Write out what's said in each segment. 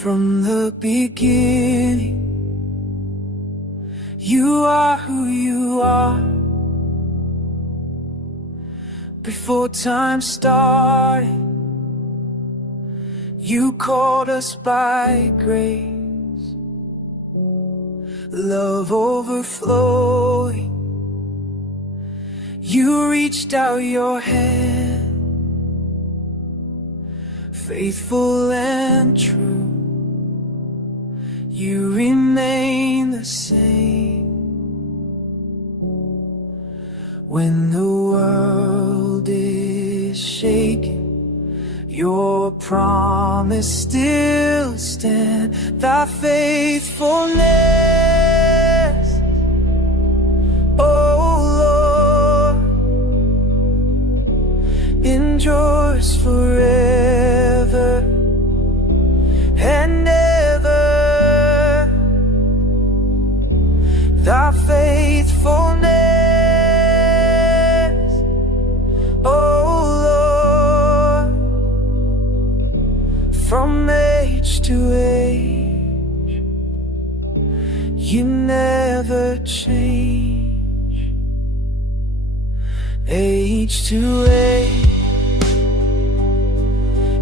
From the beginning, you are who you are. Before time started, you called us by grace. Love overflowing, you reached out your hand. Faithful and true, you remain the same. When the world is shaken, your promise still stands. Thy faithfulness, oh Lord, endures forever and ever. Thy faithfulness, oh Lord, from age to age, you never change. Age to age,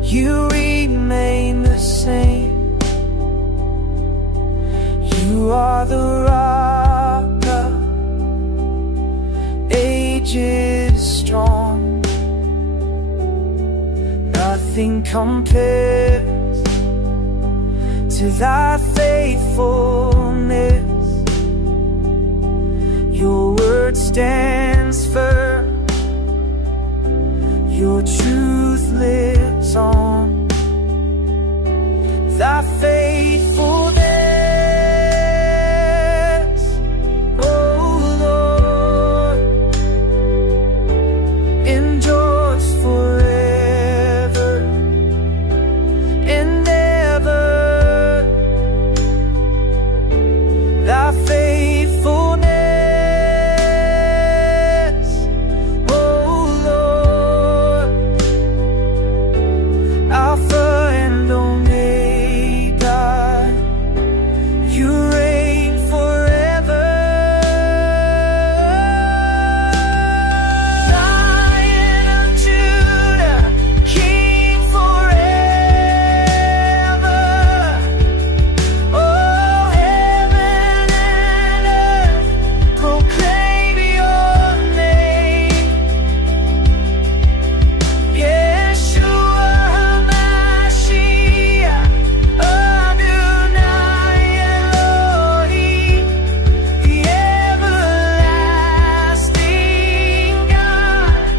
you remain the same. You are the rock of ages strong. Nothing compares to thy faithfulness. Your word stands firm, your truth lives on. Thy faithfulness, oh Lord, endures forever and ever. Thy faithfulness, Alpha and Omega, you reign forever. Lion of Judah, King forever. Oh, heaven and earth proclaim your name. Yeshua, HaMashiach, Adonai, Elohim, the everlasting God,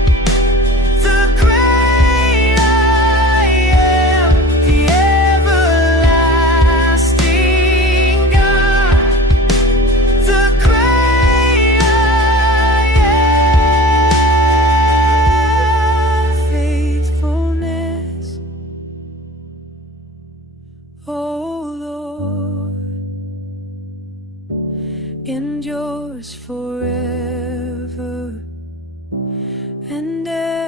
the great I am, the everlasting God, the great I am. Faithfulness, oh Lord, endures forever and ever.